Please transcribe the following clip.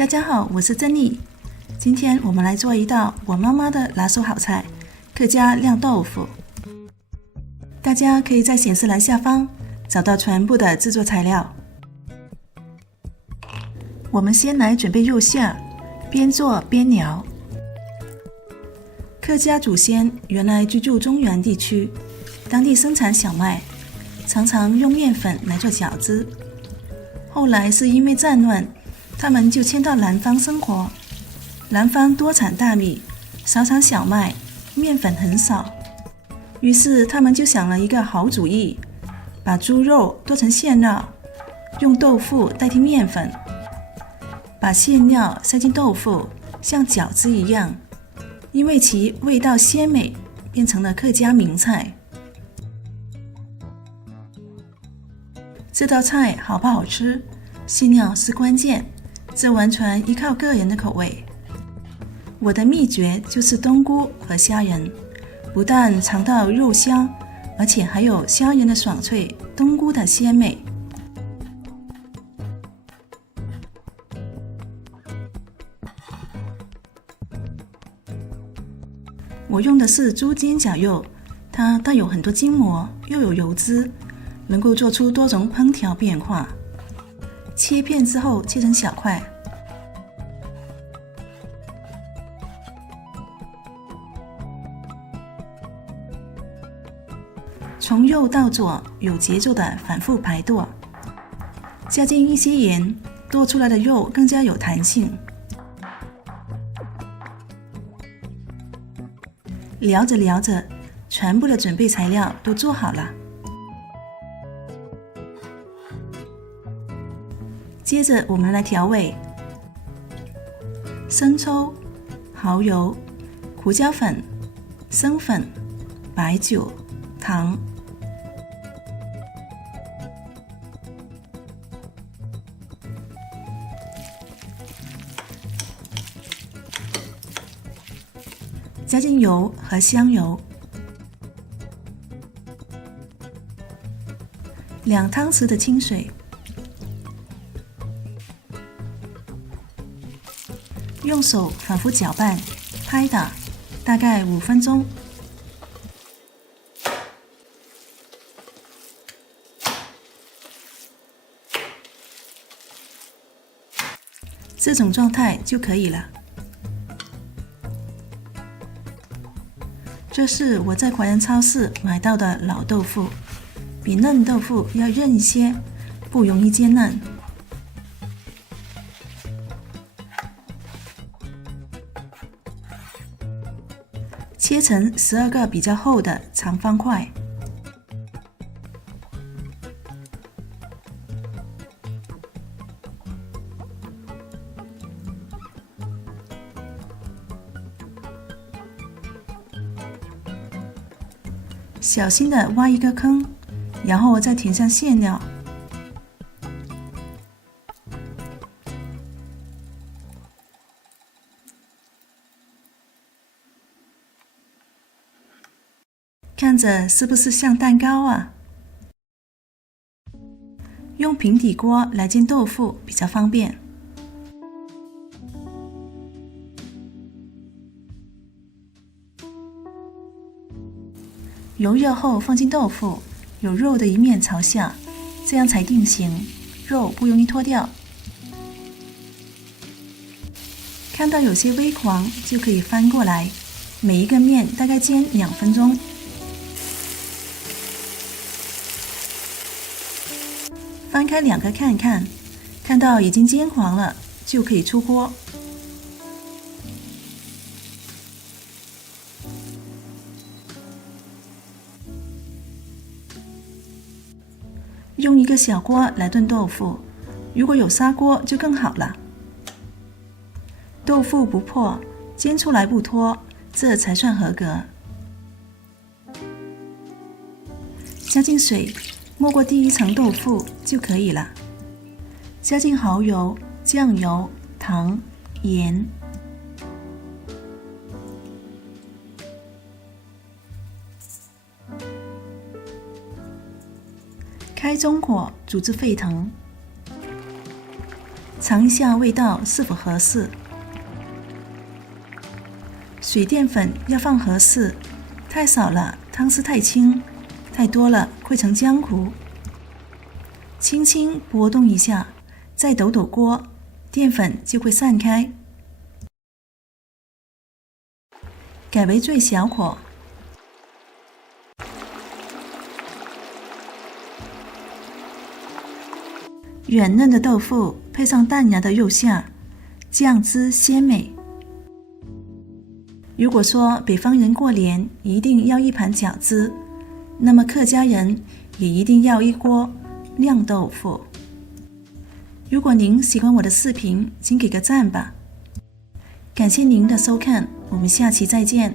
大家好，我是珍妮。今天我们来做一道我妈妈的拿手好菜——客家酿豆腐。大家可以在显示栏下方找到全部的制作材料。我们先来准备肉馅，边做边聊。客家祖先原来居住中原地区，当地生产小麦，常常用面粉来做饺子。后来是因为战乱，他们就迁到南方生活。南方多产大米，少产小麦，面粉很少。于是他们就想了一个好主意，把猪肉剁成馅料，用豆腐代替面粉，把馅料塞进豆腐，像饺子一样，因为其味道鲜美，变成了客家名菜。这道菜好不好吃，馅料是关键，这完全依靠个人的口味。我的秘诀就是冬菇和虾仁，不但尝到肉香，而且还有虾仁的爽脆，冬菇的鲜美。我用的是猪肩胛肉，它带有很多筋膜，又有油脂，能够做出多种烹调变化。切片之后切成小块。从右到左有节奏的反复排剁，加进一些盐，剁出来的肉更加有弹性。聊着聊着，全部的准备材料都做好了。接着我们来调味：生抽、蚝油、胡椒粉、生粉、白酒、糖。加进油和香油，2汤匙的清水，用手反复搅拌、拍打，大概5分钟。这种状态就可以了。这是我在华人超市买到的老豆腐，比嫩豆腐要韧一些，不容易煎烂。切成12个比较厚的长方块。小心地挖一个坑，然后再填上馅料。看着是不是像蛋糕啊？用平底锅来煎豆腐比较方便。油热后放进豆腐，有肉的一面朝下，这样才定型，肉不容易脱掉。看到有些微黄就可以翻过来，每一个面大概煎2分钟。翻开2个看看，看到已经煎黄了，就可以出锅。用一个小锅来炖豆腐，如果有砂锅就更好了。豆腐不破，煎出来不脱，这才算合格。加进水，没过第1层豆腐就可以了。加进蚝油、酱油、糖、盐。开中火煮至沸腾，尝一下味道是否合适。水淀粉要放合适，太少了汤汁太清，太多了会成浆糊。轻轻拨动一下，再抖抖锅，淀粉就会散开。改为最小火，软嫩的豆腐配上淡雅的肉馅，酱汁鲜美。如果说北方人过年一定要一盘饺子，那么客家人也一定要一锅酿豆腐。如果您喜欢我的视频，请给个赞吧。感谢您的收看，我们下期再见。